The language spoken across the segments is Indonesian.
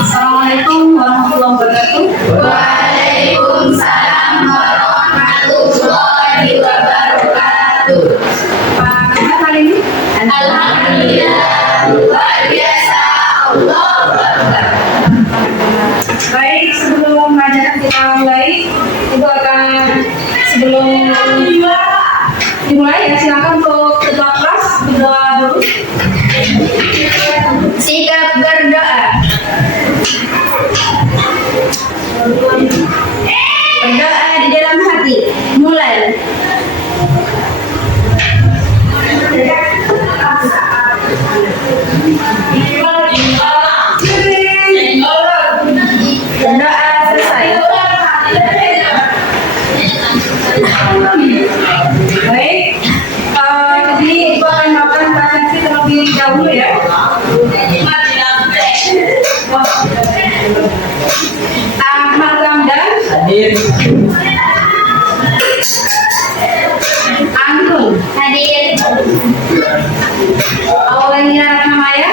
Assalamualaikum warahmatullahi wabarakatuh. Waalaikumsalam warahmatullahi wabarakatuh. Gimana hari ini? Alhamdulillah, luar biasa. Allah Akbar. Baik, sebelum pelajaran kita mulai, itu akan sebelum dimulai ya, silakan untuk ketua kelas berdoa dulu. Sikap berdoa. Berdoa di dalam hati. Mulai. Berdoa selesai. Baik, jadi Ibu akan melakukan presentasi terlebih dahulu ya. Ahmad Ramdan, Anggun, Hadir. Aurelina Rahmaya,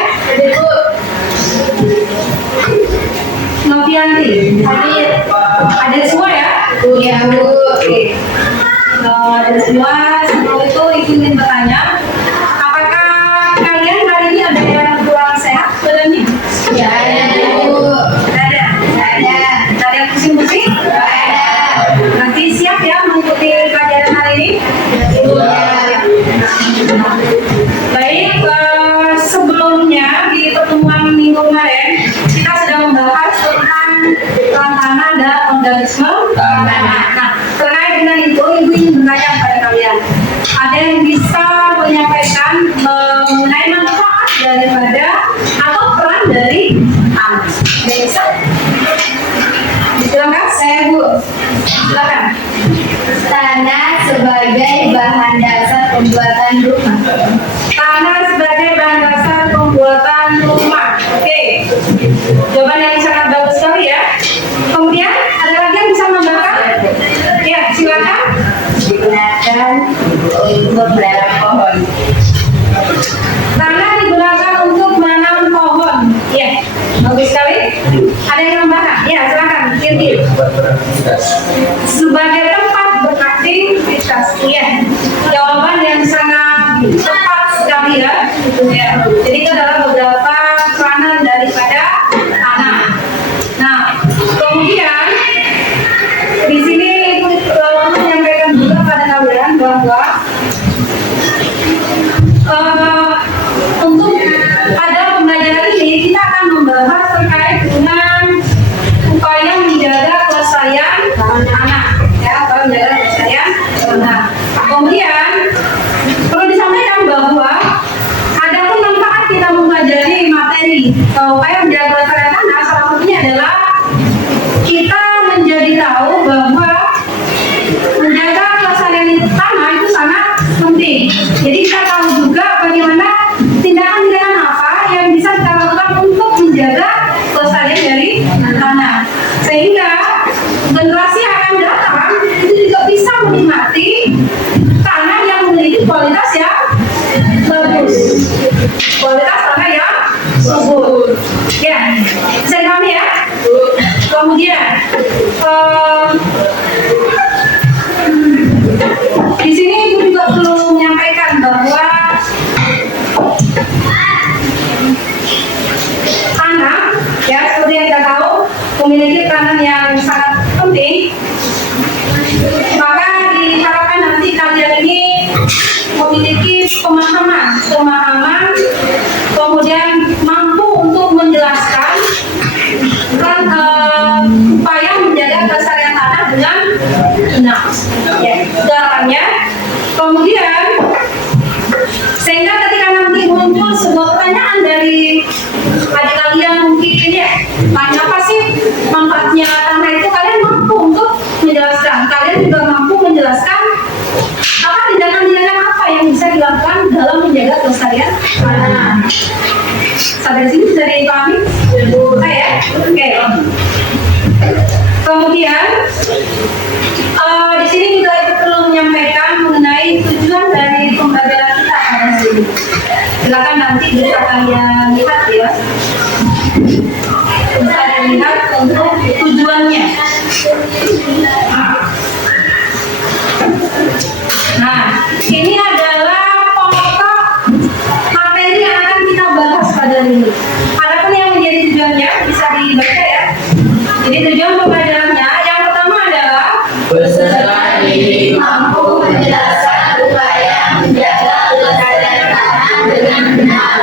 Novianti, Hadir. ada semua ya? Ya, Bu. Oke. Ada semua. Sebelum itu Ibu ingin bertanya, apakah kalian hari ini ada yang kurang sehat badannya? Ya, ada, Bu. Ada. Ada. Ada yang pusing-pusing? Ada. Nanti siap ya mengikuti pelajaran hari ini? Baik, sebelumnya di pertemuan minggu kemarin kita sudah membahas tentang lantana dan organisme tanah. Nah, terkait dengan itu Ibu ingin bertanya kepada kalian, ada yang bisa menyampaikan mengenai manfaat daripada atau peran dari tanah? Ada yang bisa? Silakan, saya Bu. Silakan. Tanah sebagai bahan dasar pembuatan rumah. Tanah sebagai bahan dasar pembuatan rumah. Oke, jawaban yang sangat bagus sekali ya. Kemudian ada lagi yang bisa menambahkan? Ya, silakan. Digunakan untuk menanam pohon. Tanah digunakan untuk menanam pohon. Ya, bagus sekali. Ada yang menambahkan? Ya, silakan. Kirkir. Sebagai tempat beraktivitas. Ya, jawaban yang sangat tepat sekali ya. Ya, jadi itu adalah beberapa peranan daripada tanah. Nah, kemudian di sini Ibu menyampaikan juga pada kalian bahwa untuk pada pembelajaran ini kita akan membahas terkait dengan upaya menjaga kelestarian tanah, ya, upaya menjaga kelestarian tanah. Kemudian perlu disampaikan bahwa ada pun manfaat kita mempelajari materi upaya menjaga kelestarian tanah, salah satunya adalah kita menjadi tahu bahwa menjaga kelestarian tanah itu sangat penting. Jadi kita tahu juga bagaimana tindakan-tindakan apa yang bisa kita lakukan untuk menjaga kelestarian dari tanah, sehingga generasi yang akan datang itu juga bisa menikmati tanah yang memiliki kualitas yang bagus, kualitas tanah yang subur. Ya, bisa dipahami ya. Kemudian di sini Ibu juga perlu menyampaikan bahwa tanah, ya, seperti yang kita tahu memiliki peranan yang sangat penting. Maka diharapkan nanti kalian ini memiliki pemahaman, kemudian mampu untuk menjelaskan upaya menjaga kelestarian tanah dengan benar. Ya, itu harapannya. Kemudian sehingga ketika nanti muncul sebuah pertanyaan pertanyaan dari adik kalian mungkin ya, tanya apa sih manfaatnya tanah itu, kalian mampu untuk menjelaskan. Kalian juga mampu menjelaskan apa tindakan-tindakan apa yang bisa dilakukan dalam menjaga kelestarian tanah. Sampai sini bisa dipahami? Saya? Oke. Kemudian di sini juga itu perlu menyampaikan mengenai tujuan dari pembelajaran kita pada sini. Silakan nanti bisa kalian lihat ya. Bisa dilihat untuk tujuannya. Nah, ini adalah pokok materi yang akan kita bahas pada hari ini. Adapun yang menjadi tujuannya bisa dibaca ya. Jadi tujuan pembelajarannya yang pertama adalah Peserta didik mampu menjelaskan upaya menjaga kelestarian tanah dengan benar.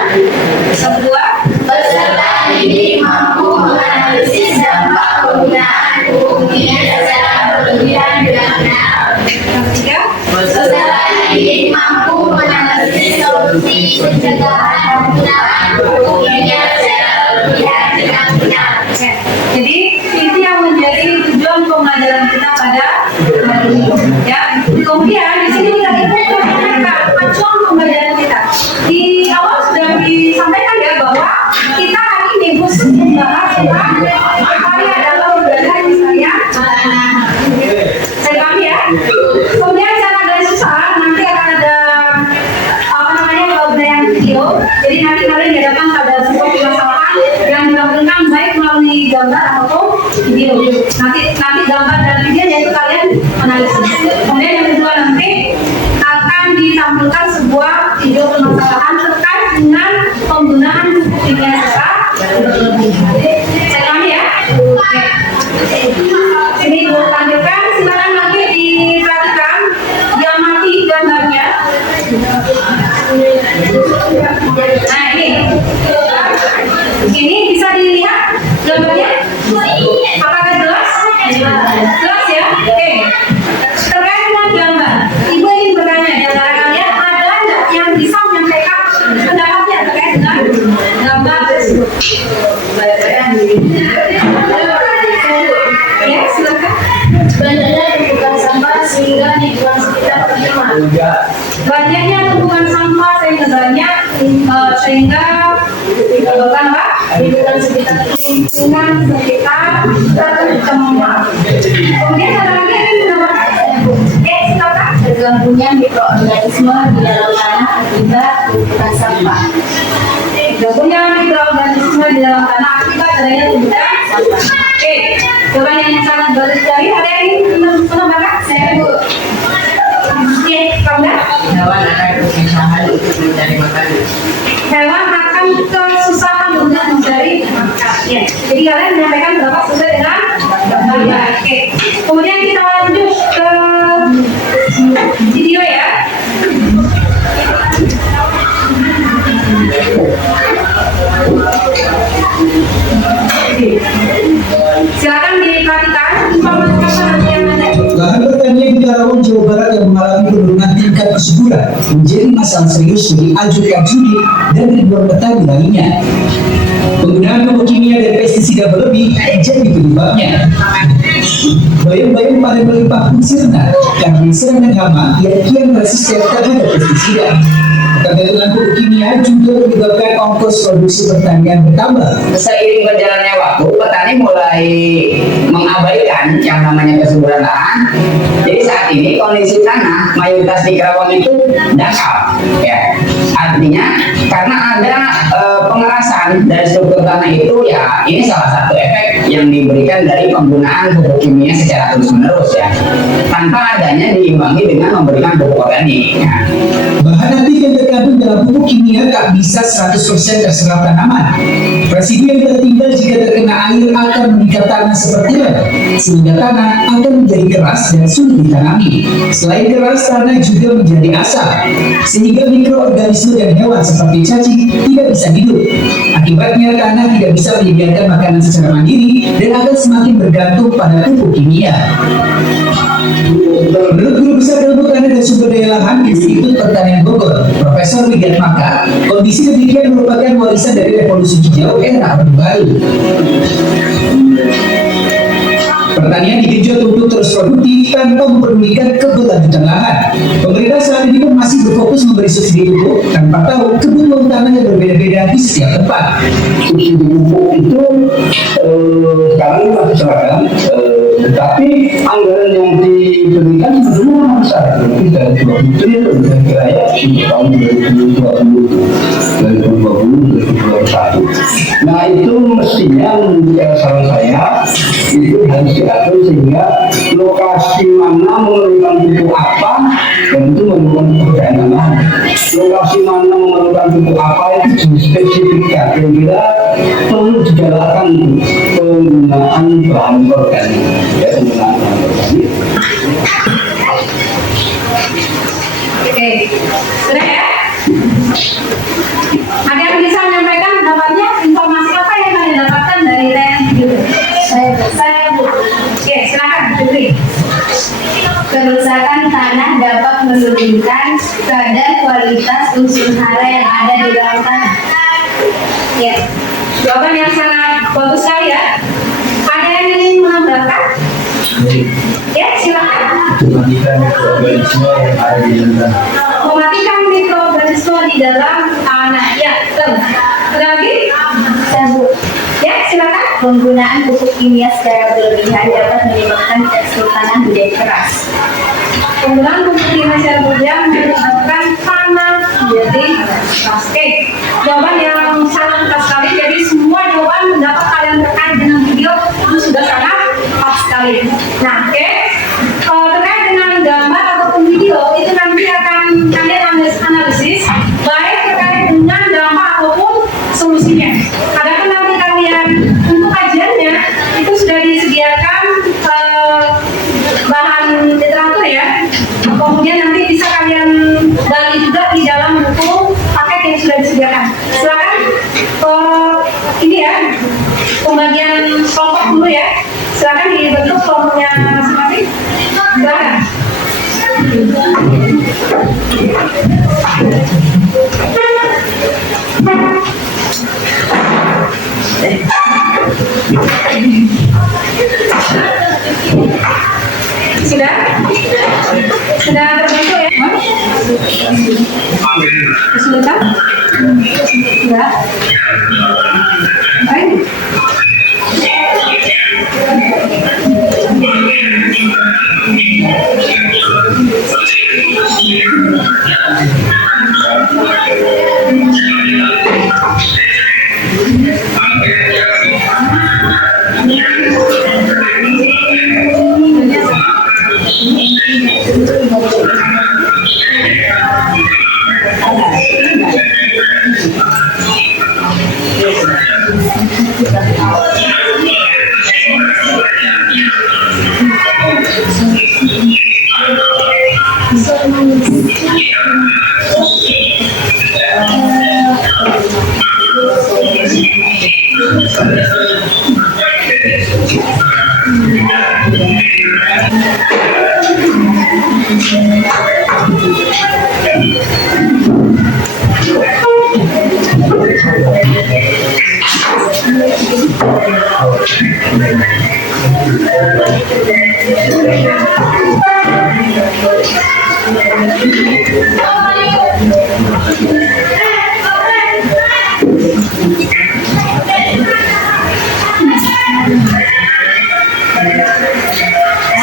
sebuah Peserta didik mampu menganalisis dampak penggunaan pupuk kimia secara berlebihan dengan benar. yang ketiga. Peserta didik mampu menganalisis solusi pencegahan penggunaan pupuk kimia secara berlebihan dengan benar. Oke. Jadi itu yang menjadi tujuan pembelajaran kita pada hari ini. Ya. Kemudian di sini kita ikut acuan pembelajaran kita. Di awal sudah disampaikan ya bahwa kita hari ini khusus membahas tentang apa adalah lembaga kelestarian tanah. Saya paham ya. Kemudian secara garis besar nanti akan ada apa namanya uraian video. Jadi nanti kalian dihadapkan pada sebuah permasalahan yang ditampilkan baik melalui gambar ataupun video. Nanti gambar dan video yaitu kalian analisis. Kemudian yang kedua nanti akan ditampilkan sebuah video permasalahan terkait dengan penggunaan pupuk kimia secara berlebihan. Saya paham ya. Oke. Ini dilanjutkan, silakan nanti diperhatikan, diamati gambarnya. Nah ini bisa dilihat gambarnya. Apakah jelas? Jelas ya. Oke. Terkait dengan gambar, ibu ingin bertanya di antara kalian ada nggak yang bisa menyampaikan pendapatnya terkait dengan gambar tersebut? Ya, silakan. Banyaknya tumpukan sampah sehingga lingkungan sekitar tercemar. Banyaknya tumpukan sampah sehingga menyebabkan apa? Lingkungan sekitar Lingkungan sekitar tercemar. Kemudian ada lagi yang menambahkan. Silakan. tergabungnya mikroorganisme di dalam tanah akibat tumpukan sampah. Gabungnya mikroorganisme di dalam tanah akibat adanya tumpukan sampah. Oke, jawaban yang sangat bagus sekali. Ada yang ingin menambahkan? Saya Bu. Oke, kamu Hewan akan kesusahan untuk mencari makan. Hewan akan kesusahan untuk mencari makan. Ya. Jadi kalian menyampaikan berapa sesuai dengan gambar. Oke. Kemudian kita lanjut ke video ya. Silakan diperhatikan informasi yang ada. Lahan pertanian di Karawang, Jawa Barat yang mengalami penurunan tingkat kesuburan menjadi masalah serius bagi Ajur Judi dan ribuan petani lainnya. Penggunaan pupuk kimia dan pestisida berlebih jadi penyebabnya. Bayam-bayam panen melimpah pun sirna karena serangan hama yang kian resisten terhadap pestisida. Ketegangan pupuk kimia juga menyebabkan ongkos produksi pertanian bertambah. Seiring berjalannya waktu, petani mulai mengabaikan yang namanya kesuburan lahan. Jadi saat ini kondisi tanah mayoritas di Karawang itu dangkal, ya. Artinya karena ada pengerasan dari struktur tanah itu, ya ini salah satu efek yang diberikan dari penggunaan pupuk kimia secara terus-menerus, ya, tanpa adanya diimbangi dengan memberikan pupuk organik. Ya. Bahan aktif yang terkandung dalam pupuk kimia tak bisa 100% terserap tanaman. Residu yang tertinggal jika terkena air akan mengikat tanah seperti lem, sehingga tanah akan menjadi keras dan sulit ditanami. Selain keras, tanah juga menjadi asam, sehingga mikroorganisme dan hewan seperti cacing tidak bisa hidup. Akibatnya tanah tidak bisa menyediakan makanan secara mandiri dan akan semakin bergantung pada pupuk kimia. Menurut Guru Besar Ilmu Tanah dan Sumber Daya Lahan Institut Pertanian Bogor, Profesor Wigat Maka, kondisi demikian merupakan warisan dari revolusi hijau era Orde Baru. Pertanian digenjot untuk terus produktif tanpa mempedulikan keberlanjutan lahan. Pemerintah saat ini pun masih berfokus memberi subsidi pupuk tanpa tahu kebutuhan tanah yang berbeda-beda di setiap tempat. Subsidi pupuk itu sekarang masih seragam, tetapi anggaran yang diberikan sebenarnya besar, lebih dari 20 triliun kira-kira ya di tahun 2021. Nah itu mestinya saran saya itu harus diatur sehingga lokasi mana memerlukan pupuk apa dan itu memerlukan pekerjaan tanah. Lokasi mana memerlukan pupuk apa itu dispesifikkan. Kira-kira perlu dijalankan penggunaan bahan organik, ya penggunaan bahan organik. Oke, sudah ya? Ada yang bisa menyampaikan pendapatnya? Informasi apa yang kalian dapatkan dari TNI? Saya Bu. Oke, silakan Putri. Kerusakan tanah dapat menurunkan kadar kualitas unsur hara yang ada di dalam tanah. Ya, jawaban yang sangat bagus sekali ya. Ada yang ingin menambahkan? Ya, silakan. Mematikan mikroorganisme yang ada di dalam tanah. Mematikan mikroorganisme di dalam tanah. Ya, betul. Ada lagi? Sabu. Ya, silakan. Penggunaan pupuk kimia secara berlebihan dapat menyebabkan tekstur tanah menjadi keras. Penggunaan pupuk kimia secara berlebihan menyebabkan tanah menjadi keras. Oke, jawaban yang sangat tepat sekali. Jadi semua jawaban dapat kalian terkait dengan video itu sudah sangat tepat sekali. Nah, oke. Terkait dengan gambar ataupun video itu nanti akan kalian analisis baik terkait dengan dampak ataupun solusinya. Adapun nanti kalian untuk kajiannya itu sudah disediakan bahan literatur ya. Kemudian nanti bisa kalian bagi juga di dalam buku paket yang sudah disediakan. Silakan ini ya pembagian kelompok dulu ya. Silakan dibentuk kelompoknya masing-masing. Silakan. Sudah terbentuk ya? Sudah? Sudah? Baik.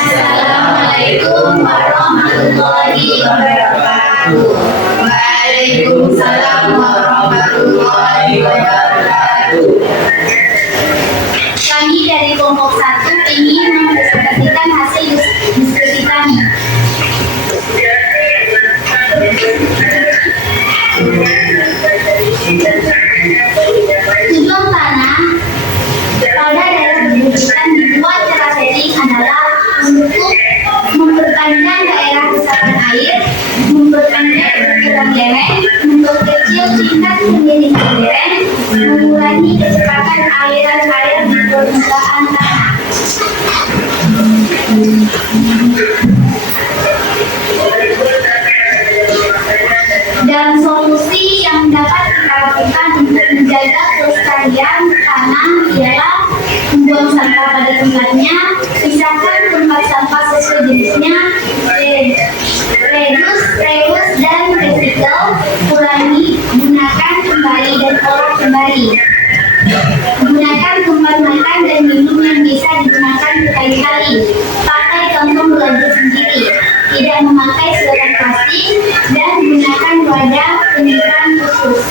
Assalamualaikum warahmatullahi wabarakatuh. Waalaikumsalam warahmatullahi wabarakatuh. Kami dari kelompok 1 ingin mempresentasikan hasil diskusi kami. Tujuan tanah pada daerah perbukitan dibuat secara setting adalah untuk memperpanjang daerah resapan air, memperpanjang ukuran lereng, memperkecil tingkat pengiriman lereng, mengurangi kecepatan aliran air di permukaan tanah. Dan solusi yang dapat kita lakukan untuk menjaga kelestarian tanah ialah membuang sampah pada tempatnya, pisahkan tempat sampah sesuai jenisnya, reuse dan recycle, kurangi, gunakan kembali dan olah kembali. Gunakan tempat makan dan minum yang bisa digunakan berkali-kali. Pakai kantong belanja sendiri. Tidak memakai sedotan plastik dan gunakan wadah penyimpanan khusus.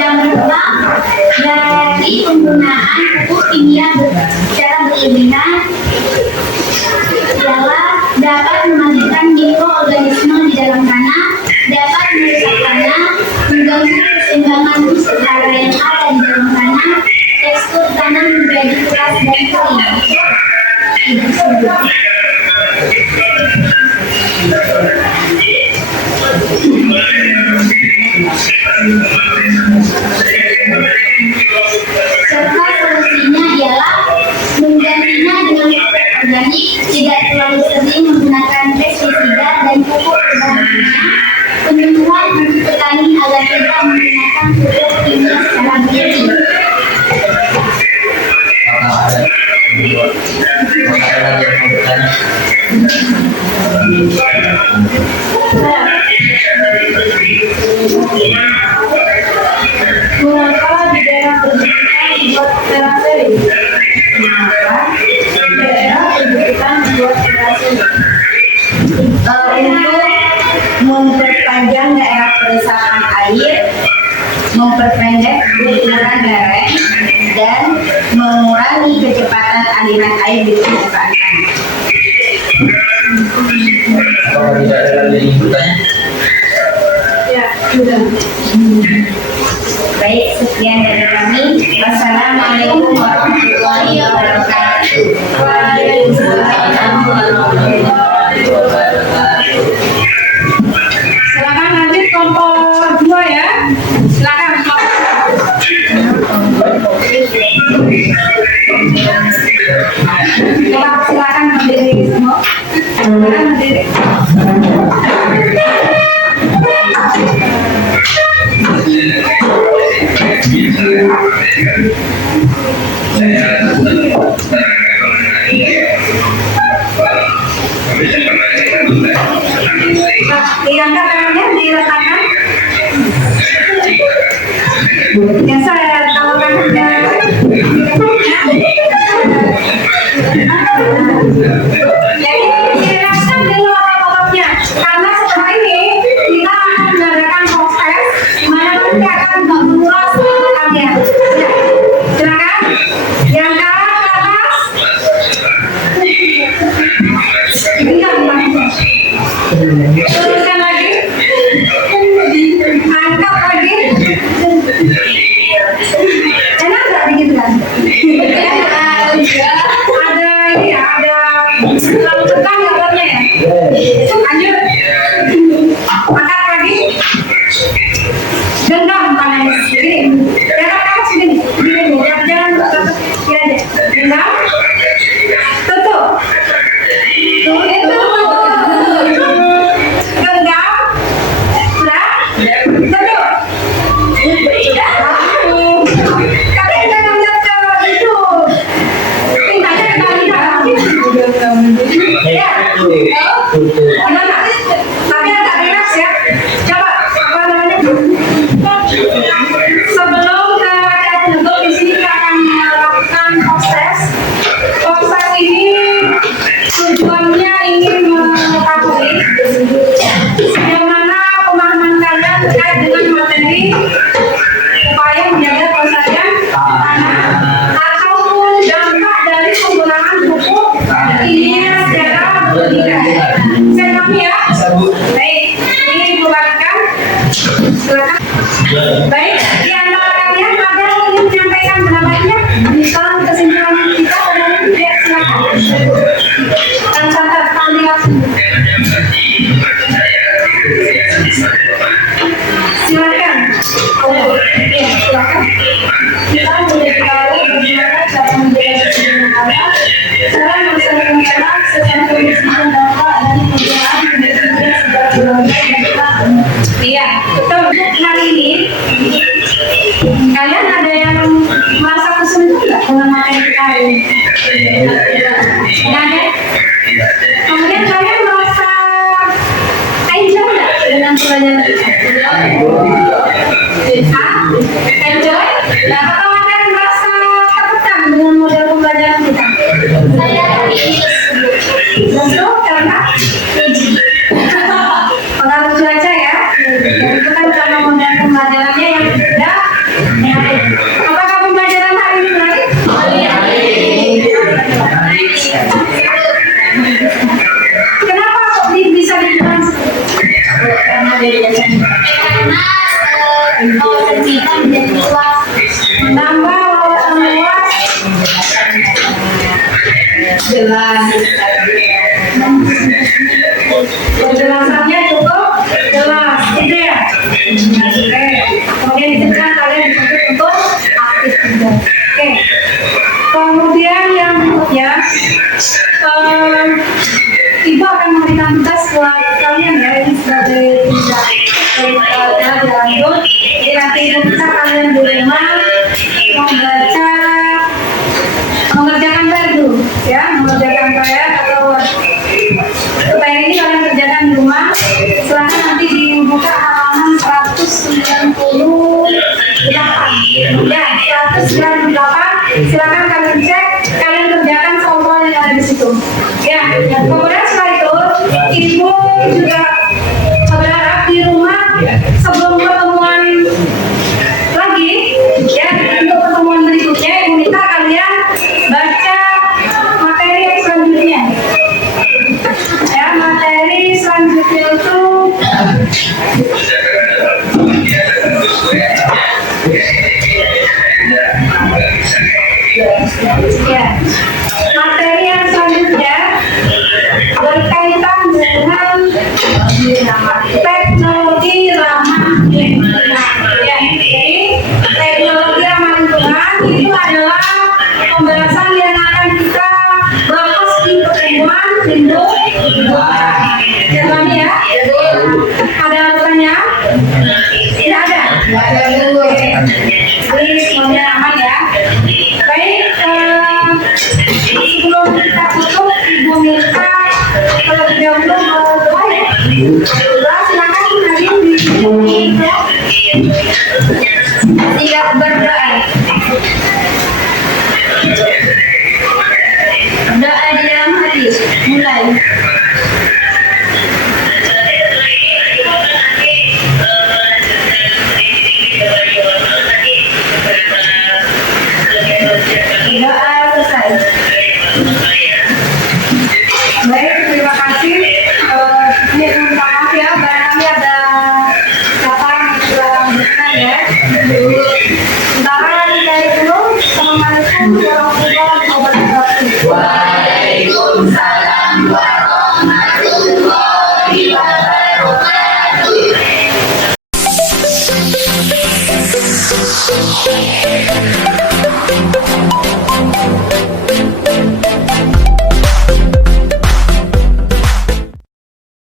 Dan kedua, dari penggunaan pupuk kimia secara berlebihan ialah dapat mematikan mikroorganisme di dalam tanah, dapat merusak tanah, mengganggu keseimbangan secara yang ada di dalam tanah, tekstur tanah menjadi keras dan kering. Serta solusinya ialah menggantinya dengan pupuk organik, tidak terlalu sering menggunakan pestisida dan pupuk berbahaya, penyuluhan untuk petani agar tidak menggunakan pupuk kimia secara berlebihan. Mengapa di daerah perbukitan dibuat teraseri? Mengapa di daerah perbukitan dibuat teraseri? Untuk memperpanjang daerah peresapan air, memperpendek lingkaran lereng, dan mengurangi kecepatan aliran air di permukaan tanah. Kalau tidak ada lagi bertanya, Ya, sudah. Baik, sekian dari kami. Wassalamualaikum warahmatullahi wabarakatuh. Waalaikumsalam warahmatullahi wabarakatuh. Silakan lanjut kelompok 2 ya. Silakan silakan berdiri semua. Silakan berdiri. Nah, diangkat tangannya, diletakkan. Yang saya tawarkan jadi dijelaskan dulu apa-apanya, karena setelah ini kita akan mengadakan proses di mana nanti akan mengulas kalian. Ya, silakan. Yang ke atas. Teruskan lagi. Angkat lagi. Enak nggak begitu kan? Ada ini ya, ada terlalu tekan ya orangnya ya. Lanjut. Angkat lagi. Genggam tangannya. Gini. Jangan kamu sini. Gini. Jangan gini aja. Genggam. Tutup. Genggam. Sudah. Tutup. Kalian jangan lihat itu. Tinggalnya kembali dalam. Ya. Silakan. Baik, di antara kalian ada yang ingin menyampaikan pendapatnya? Kalau kesimpulan kita pada hari ini, ya, silakan. Dan catat kami silakan. Oh, ya, silakan. Kita boleh tahu bagaimana cara menjaga kesehatan anak, cara melaksanakan secara kondisinya dampak dari penggunaan pendidikan sebagai keluarga dan kita. Iya, betul. Untuk hari ini, kalian ada yang merasa kesulitan nggak dengan materi kita hari ini? Nggak ada? Kemudian kalian merasa enjoy nggak dengan pelajaran kita? Enjoy? Nah, atau kalian merasa tertekan dengan model pembelajaran kita? Saya Tentu karena pengaruh cuaca ya. Dan itu kan karena model pembelajarannya yang beda. Apakah pembelajaran hari ini menarik? Kenapa kok bisa dibilang karena wawasan kita menjadi luas. menambah wawasan luas, jelas. Penjelasannya cukup jelas, gitu ya. Oke. Kemudian disebutkan kalian dituntut untuk aktif juga. Oke. Kemudian yang berikutnya, Ibu akan memberikan tugas buat kalian ya, ini sebagai tidak lanjut. Jadi nanti kita kalian di rumah membaca, mengerjakan PR dulu, ya, mengerjakan PR atau PR ini kalian kerjakan di rumah. Silahkan nanti dibuka halaman 198. Ya, 198. Silakan kalian cek, kalian kerjakan soal yang ada di situ. Ya, kemudian setelah itu, Ibu juga berharap di rumah sebelum pertemuan lagi, ya, untuk pertemuan berikutnya, Ibu minta kalian baca materi yang selanjutnya. Ya, materi selanjutnya itu ya, materi yang selanjutnya berkaitan dengan